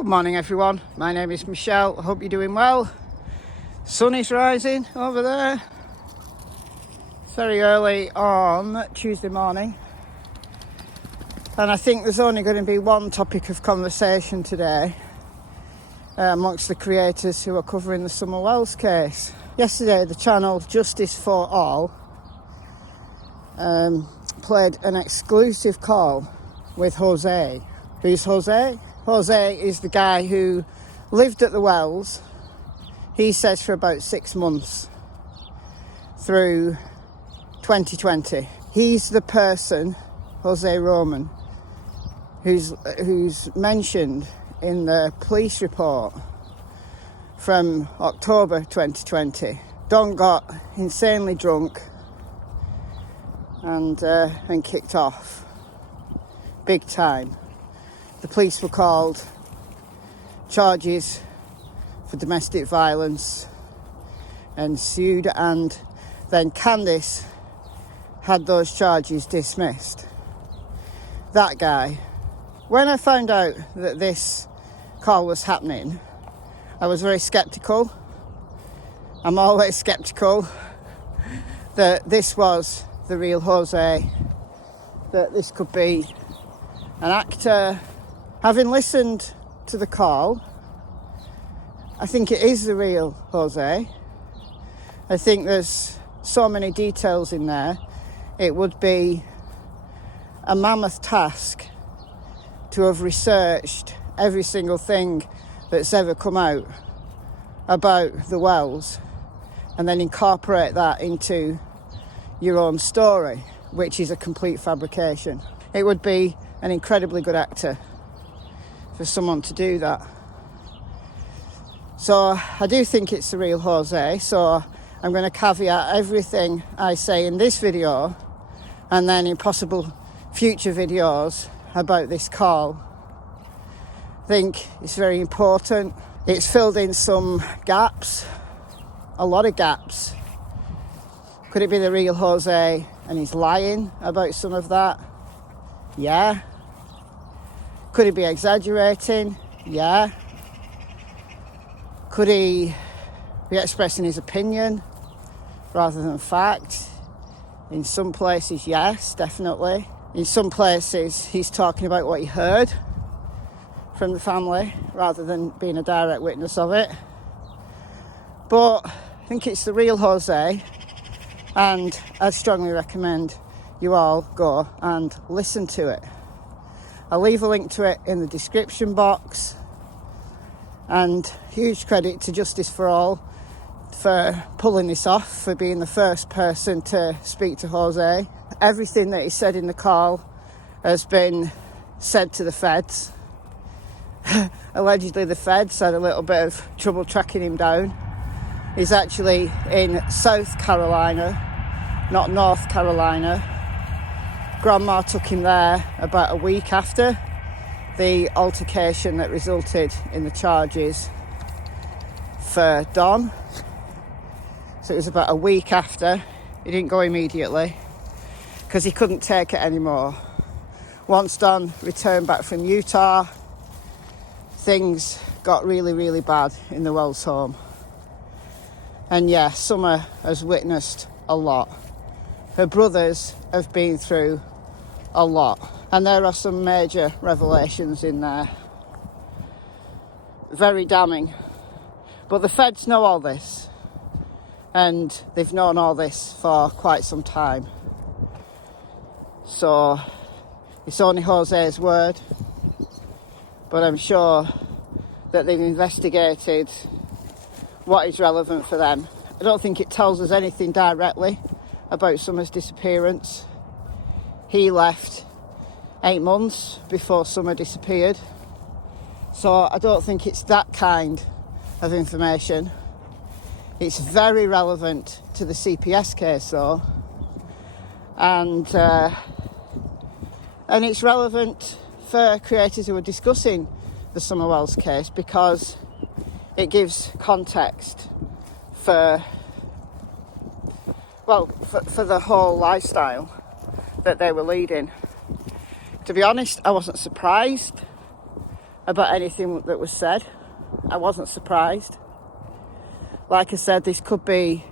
Good morning everyone, my name is Michelle, I hope you're doing well. Sun is rising over there. It's very early on Tuesday morning. And I think there's only going to be one topic of conversation today amongst the creators who are covering the Summer Wells case. Yesterday the channel Justice for All played an exclusive call with Jose. Who's Jose? Jose is the guy who lived at the Wells, he says, for about 6 months through 2020. He's the person, Jose Roman, who's mentioned in the police report from October 2020. Don got insanely drunk and kicked off big time. The police were called, charges for domestic violence ensued, and then Candus had those charges dismissed. That guy. When I found out that this call was happening, I was very sceptical. I'm always sceptical that this was the real Jose, that this could be an actor. Having listened to the call, I think it is the real Jose. I think there's so many details in there. It would be a mammoth task to have researched every single thing that's ever come out about the Wells and then incorporate that into your own story, which is a complete fabrication. It would be an incredibly good actor for someone to do that. So I do think it's the real Jose, so I'm going to caveat everything I say in this video and then in possible future videos about this call. I think it's very important. It's filled in some gaps, a lot of gaps. Could it be the real Jose and he's lying about some of that? Yeah. Could he be exaggerating? Yeah. Could he be expressing his opinion rather than fact? In some places, yes, definitely. In some places, he's talking about what he heard from the family rather than being a direct witness of it. But I think it's the real Jose, and I strongly recommend you all go and listen to it. I'll leave a link to it in the description box, and huge credit to Justice for All for pulling this off, for being the first person to speak to Jose. Everything that he said in the call has been said to the feds. Allegedly the feds had a little bit of trouble tracking him down. He's actually in South Carolina, not North Carolina. Grandma took him there about a week after the altercation that resulted in the charges for Don. So it was about a week after. He didn't go immediately because he couldn't take it anymore. Once Don returned back from Utah, things got really, really bad in the Wells home. And yeah, Summer has witnessed a lot. Her brothers have been through a lot, and there are some major revelations in there. Very damning. But the feds know all this, and they've known all this for quite some time. So it's only Jose's word, but I'm sure that they've investigated what is relevant for them. I don't think it tells us anything directly about Summer's disappearance. He left 8 months before Summer disappeared. So I don't think it's that kind of information. It's very relevant to the CPS case though. And it's relevant for creators who are discussing the Summer Wells case because it gives context for the whole lifestyle that they were leading. To be honest, I wasn't surprised about anything that was said. I wasn't surprised. Like I said, this could be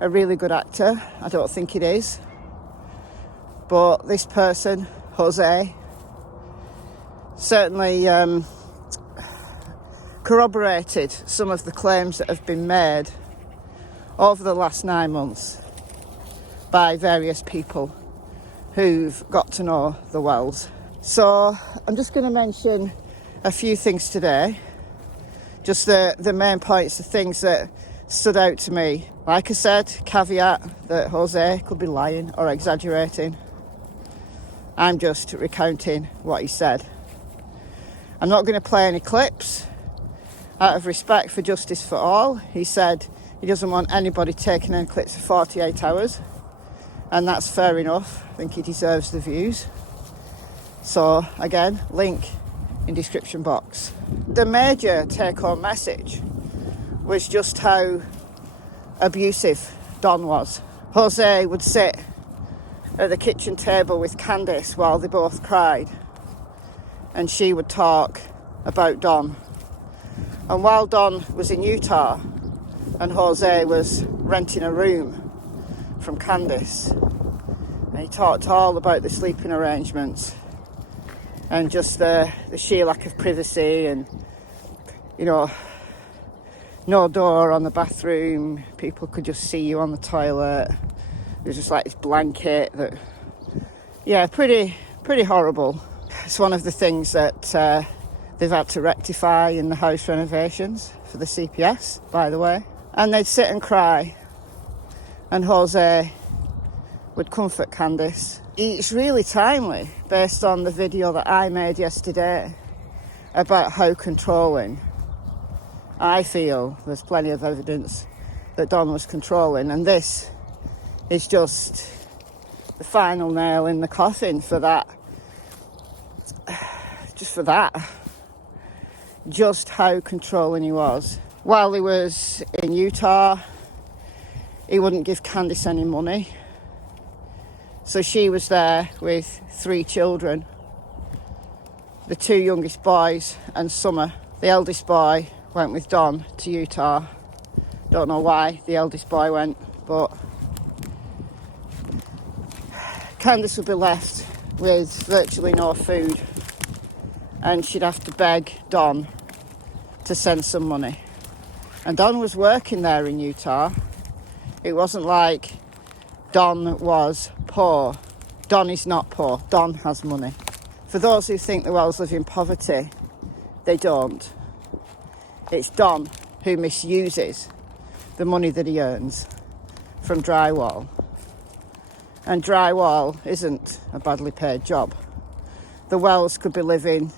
a really good actor. I don't think it is. But this person, Jose, certainly corroborated some of the claims that have been made over the last 9 months by various people who've got to know the Wells. So I'm just going to mention a few things today. Just the main points, the things that stood out to me. Like I said, caveat that Jose could be lying or exaggerating. I'm just recounting what he said. I'm not going to play any clips out of respect for Justice for All. He said he doesn't want anybody taking any clips for 48 hours. And that's fair enough. I think he deserves the views. So again, link in description box. The major take-home message was just how abusive Don was. Jose would sit at the kitchen table with Candus while they both cried, and she would talk about Don. And while Don was in Utah and Jose was renting a room from Candus, and he talked all about the sleeping arrangements and just the sheer lack of privacy, and you know, no door on the bathroom, people could just see you on the toilet. There's just like this blanket that, yeah, pretty horrible. It's one of the things that they've had to rectify in the house renovations for the CPS, by the way. And they'd sit and cry, and Jose would comfort Candus. It's really timely, based on the video that I made yesterday about how controlling I feel. There's plenty of evidence that Don was controlling, and this is just the final nail in the coffin for that. Just how controlling he was. While he was in Utah, he wouldn't give Candus any money. So she was there with 3 children. The 2 youngest boys and Summer. The eldest boy went with Don to Utah. Don't know why the eldest boy went, but Candus would be left with virtually no food, and she'd have to beg Don to send some money. And Don was working there in Utah. It wasn't like Don was poor. Don is not poor. Don has money. For those who think the Wells live in poverty, they don't. It's Don who misuses the money that he earns from drywall. And drywall isn't a badly paid job. The Wells could be living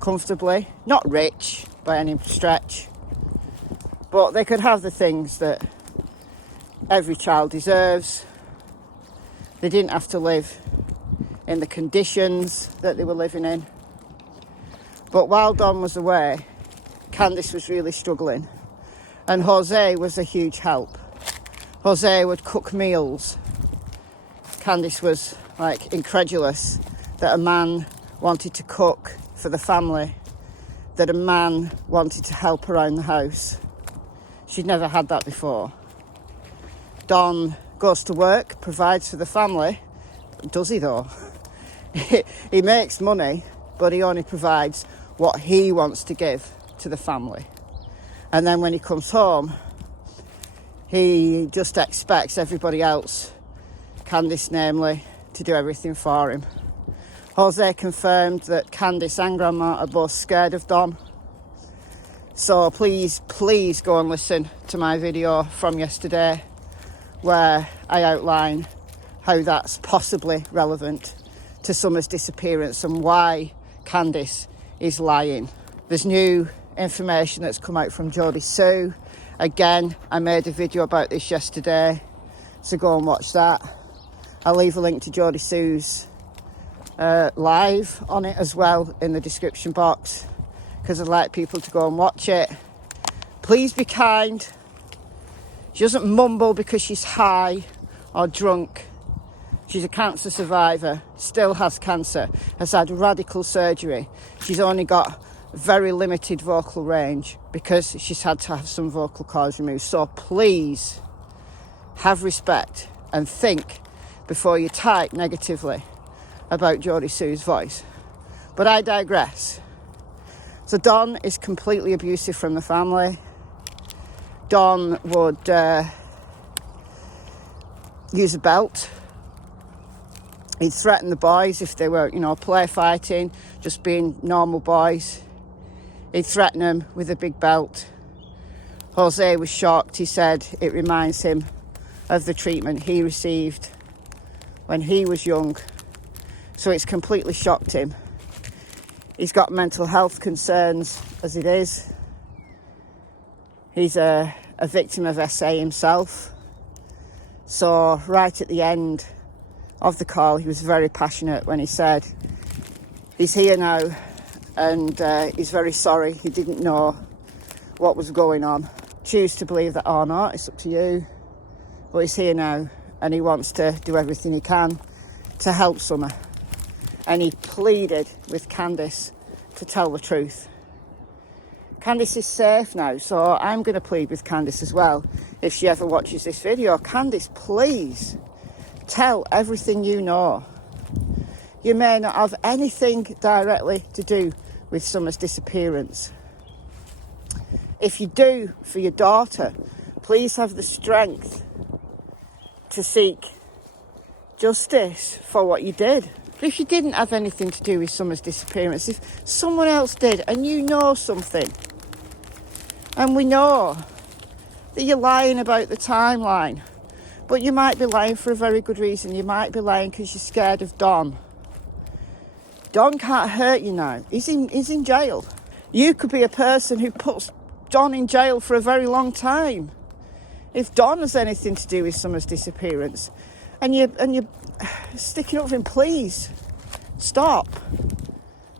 comfortably, not rich by any stretch, but they could have the things that every child deserves. They didn't have to live in the conditions that they were living in. But while Don was away, Candus was really struggling, and Jose was a huge help. Jose would cook meals. Candus was like incredulous that a man wanted to cook for the family, that a man wanted to help around the house. She'd never had that before. Don goes to work, provides for the family. Does he though? He makes money, but he only provides what he wants to give to the family. And then when he comes home, he just expects everybody else, Candus namely, to do everything for him. Jose confirmed that Candus and Grandma are both scared of Don. So please go and listen to my video from yesterday where I outline how that's possibly relevant to Summer's disappearance and why Candus is lying. There's new information that's come out from Jodisue. Again, I made a video about this yesterday, so go and watch that. I'll leave a link to Jodisue's live on it as well in the description box, because I'd like people to go and watch it. Please be kind. She doesn't mumble because she's high or drunk. She's a cancer survivor, still has cancer, has had radical surgery. She's only got very limited vocal range because she's had to have some vocal cords removed. So please have respect and think before you type negatively about Jodisue's voice. But I digress. So Don is completely abusive from the family. Don would use a belt. He'd threaten the boys if they were, play fighting, just being normal boys. He'd threaten them with a big belt. Jose was shocked. He said it reminds him of the treatment he received when he was young. So it's completely shocked him. He's got mental health concerns as it is. He's a victim of SA himself. So right at the end of the call, he was very passionate when he said he's here now and he's very sorry. He didn't know what was going on. Choose to believe that or not, it's up to you. But he's here now and he wants to do everything he can to help Summer. And he pleaded with Candus to tell the truth. Candus is safe now, so I'm going to plead with Candus as well. If she ever watches this video, Candus, please tell everything you know. You may not have anything directly to do with Summer's disappearance. If you do for your daughter, please have the strength to seek justice for what you did. If you didn't have anything to do with Summer's disappearance, if someone else did and you know something, and we know that you're lying about the timeline, but you might be lying for a very good reason. You might be lying because you're scared of Don. Don can't hurt you now. He's in jail. You could be a person who puts Don in jail for a very long time. If Don has anything to do with Summer's disappearance, and you're sticking up for him, please stop.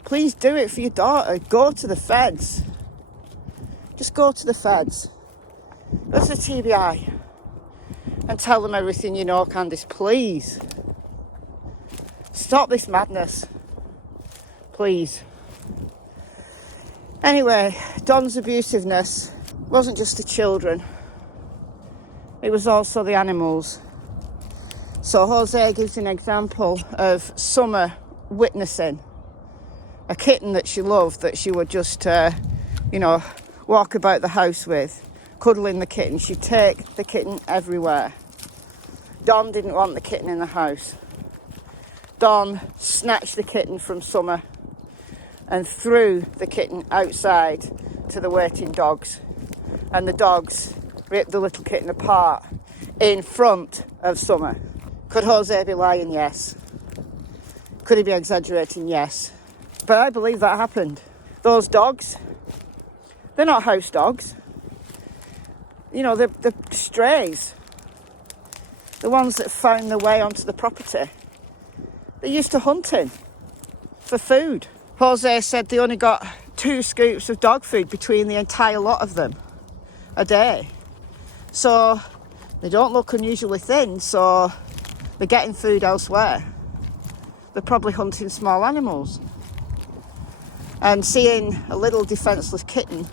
Please do it for your daughter. Go to the feds. Just go to the feds. Go to the TBI and tell them everything you know, Candus, please. Stop this madness. Please. Anyway, Don's abusiveness wasn't just the children. It was also the animals. So Jose gives an example of Summer witnessing a kitten that she loved, that she would just, walk about the house with, cuddling the kitten. She'd take the kitten everywhere. Don didn't want the kitten in the house. Don snatched the kitten from Summer and threw the kitten outside to the waiting dogs. And the dogs ripped the little kitten apart in front of Summer. Could Jose be lying? Yes. Could he be exaggerating? Yes. But I believe that happened. Those dogs, they're not house dogs. They're strays. The ones that found their way onto the property. They're used to hunting for food. Jose said they only got 2 scoops of dog food between the entire lot of them a day. So they don't look unusually thin, so they're getting food elsewhere. They're probably hunting small animals. And seeing a little defenceless kitten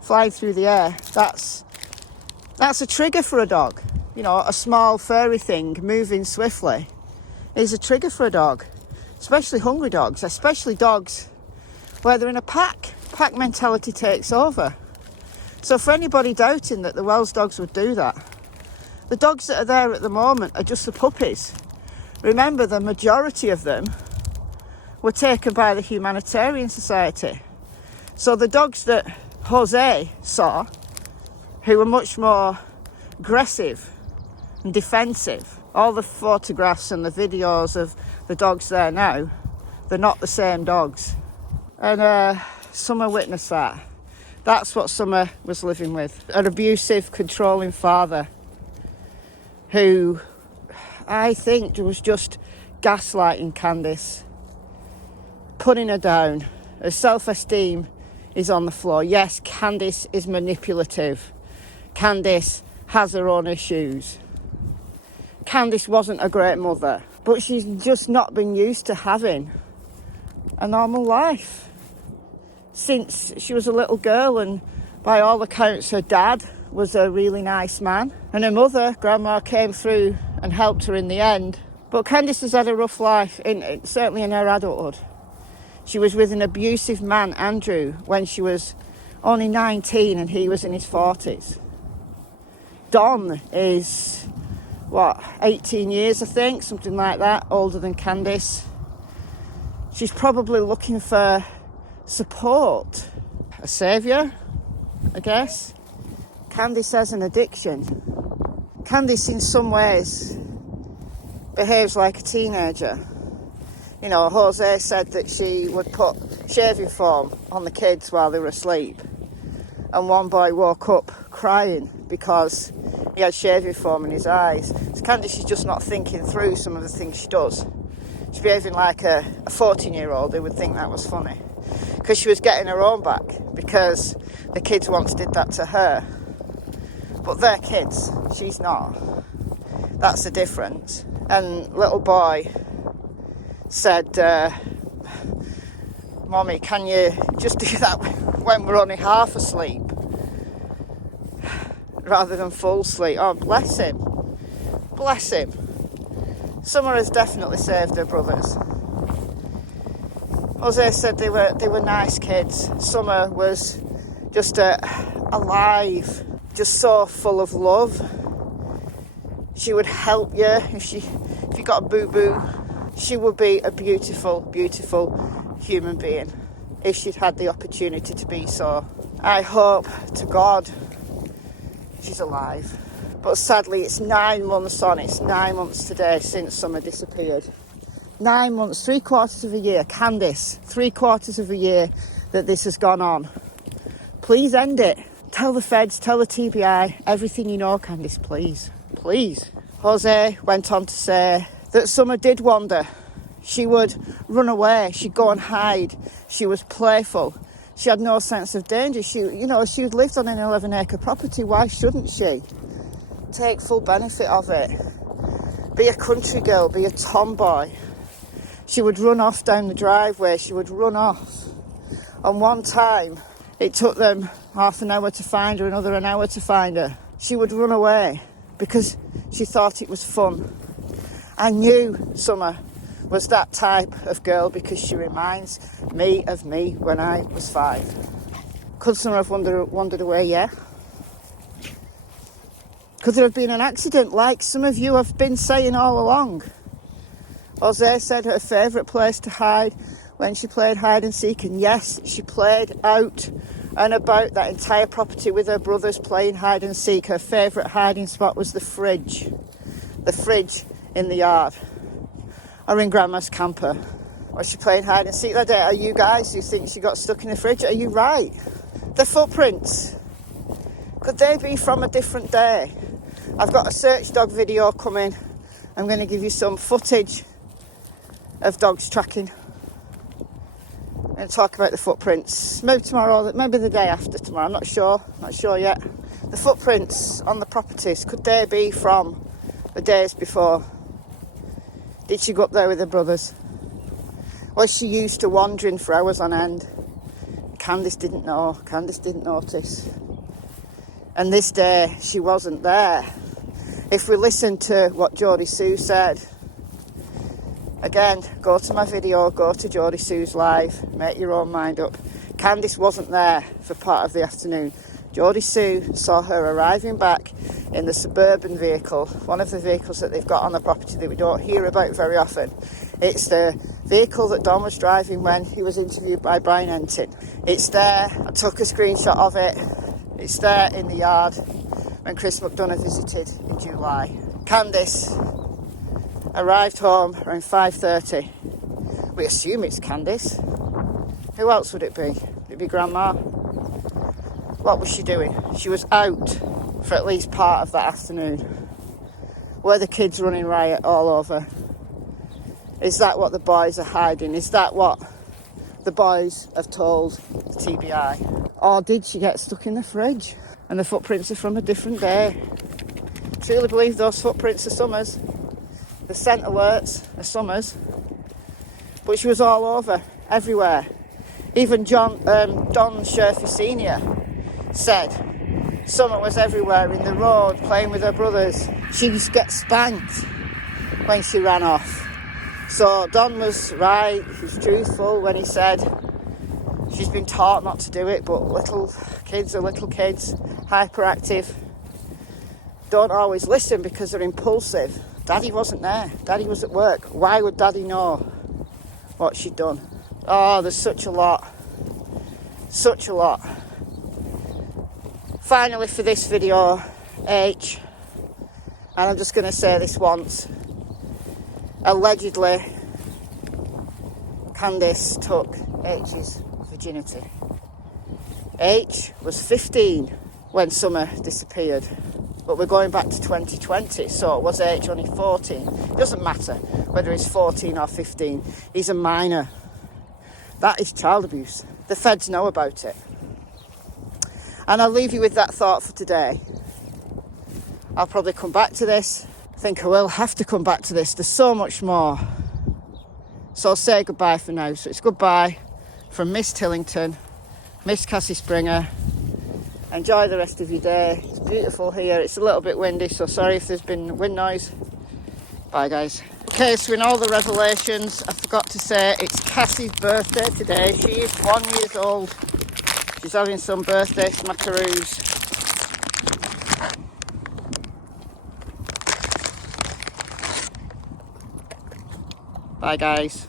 flying through the air, that's a trigger for a dog. A small furry thing moving swiftly is a trigger for a dog, especially hungry dogs, especially dogs where they're in a pack. Pack mentality takes over. So for anybody doubting that the Welsh dogs would do that, the dogs that are there at the moment are just the puppies. Remember, the majority of them were taken by the Humanitarian Society. So the dogs that Jose saw, who were much more aggressive and defensive, all the photographs and the videos of the dogs there now, they're not the same dogs. And Summer witnessed that. That's what Summer was living with. An abusive, controlling father who I think was just gaslighting Candus, putting her down. Her self-esteem is on the floor. Yes, Candus is manipulative. Candus has her own issues. Candus wasn't a great mother. But she's just not been used to having a normal life since she was a little girl, and by all accounts her dad was a really nice man, and her mother, Grandma, came through and helped her in the end. But Candus has had a rough life, certainly in her adulthood. She was with an abusive man, Andrew, when she was only 19 and he was in his 40s. Don is, 18 years, I think, something like that, older than Candus. She's probably looking for support, a saviour, I guess. Candus has an addiction. Candus, in some ways, behaves like a teenager. You know, Jose said that she would put shaving foam on the kids while they were asleep. And one boy woke up crying because he had shaving foam in his eyes. So Candus is just not thinking through some of the things she does. She's behaving like a 14-year-old who would think that was funny. Because she was getting her own back, because the kids once did that to her. But they're kids, she's not. That's the difference. And little boy said, Mommy, can you just do that when we're only half asleep rather than full sleep? Oh, bless him. Bless him. Summer has definitely saved her brothers. Jose said they were nice kids. Summer was just alive, just so full of love. She would help you if you got a boo-boo. She would be a beautiful, beautiful human being if she'd had the opportunity to be so. I hope to God she's alive. But sadly, it's 9 months on. It's 9 months today since Summer disappeared. 9 months, 3/4 of a year. Candus, 3/4 of a year that this has gone on. Please end it. Tell the feds, tell the TBI, everything you know, Candus, please. Please. Jose went on to say that Summer did wander. She would run away. She'd go and hide. She was playful. She had no sense of danger. She'd lived on an 11-acre property. Why shouldn't she? Take full benefit of it. Be a country girl. Be a tomboy. She would run off down the driveway. She would run off. And one time, it took them half an hour to find her, another an hour to find her. She would run away because she thought it was fun. I knew Summer was that type of girl because she reminds me of me when I was 5. Could Summer have wandered away? Yeah. Could there have been an accident like some of you have been saying all along? Jose said her favourite place to hide when she played hide and seek, and yes, she played out and about that entire property with her brothers playing hide and seek. Her favourite hiding spot was the fridge in the yard, or in Grandma's camper. Was she playing hide and seek that day? Are you guys who think she got stuck in the fridge? Are you right? The footprints, could they be from a different day? I've got a search dog video coming. I'm going to give you some footage of dogs tracking and talk about the footprints. Maybe tomorrow, maybe the day after tomorrow. I'm not sure yet. The footprints on the properties, could they be from the days before? Did she go up there with her brothers? Was she used to wandering for hours on end? Candus didn't know. Candus didn't notice. And this day, she wasn't there. If we listen to what Jodisue said, again, go to my video, go to Jodisue's live, make your own mind up. Candus wasn't there for part of the afternoon. Jodisue saw her arriving back in the Suburban vehicle, one of the vehicles that they've got on the property that we don't hear about very often. It's the vehicle that Don was driving when he was interviewed by Brian Entin. It's there. I took a screenshot of it. It's there in the yard when Chris McDonough visited in July. Candus arrived home around 5:30. We assume it's Candus. Who else would it be? Would it be Grandma? What was she doing? She was out for at least part of that afternoon. Were the kids running riot all over? Is that what the boys are hiding? Is that what the boys have told the TBI? Or did she get stuck in the fridge? And the footprints are from a different day. Truly believe those footprints are Summer's. the scent alerts of Summers, but she was all over, everywhere. Even Don Sherfy Senior said Summer was everywhere in the road playing with her brothers. She used to get spanked when she ran off. So Don was right, he was truthful when he said she's been taught not to do it, but little kids are little kids, hyperactive, don't always listen because they're impulsive. Daddy wasn't there, Daddy was at work. Why would Daddy know what she'd done? Oh, there's such a lot. Such a lot. Finally for this video, H, and I'm just going to say this once, allegedly Candus took H's virginity. H was 15 when Summer disappeared, but we're going back to 2020, so was H only 14? It doesn't matter whether he's 14 or 15, he's a minor. That is child abuse. The feds know about it. And I'll leave you with that thought for today. I'll probably come back to this. I think I will have to come back to this. There's so much more. So I'll say goodbye for now. So it's goodbye from Miss Tillington, Miss Cassie Springer. Enjoy the rest of your day. It's beautiful here. It's a little bit windy, so sorry if there's been wind noise. Bye, guys. Okay, so in all the revelations, I forgot to say it's Cassie's birthday today. She is 1 year old. She's having some birthday smackaroos. Bye, guys.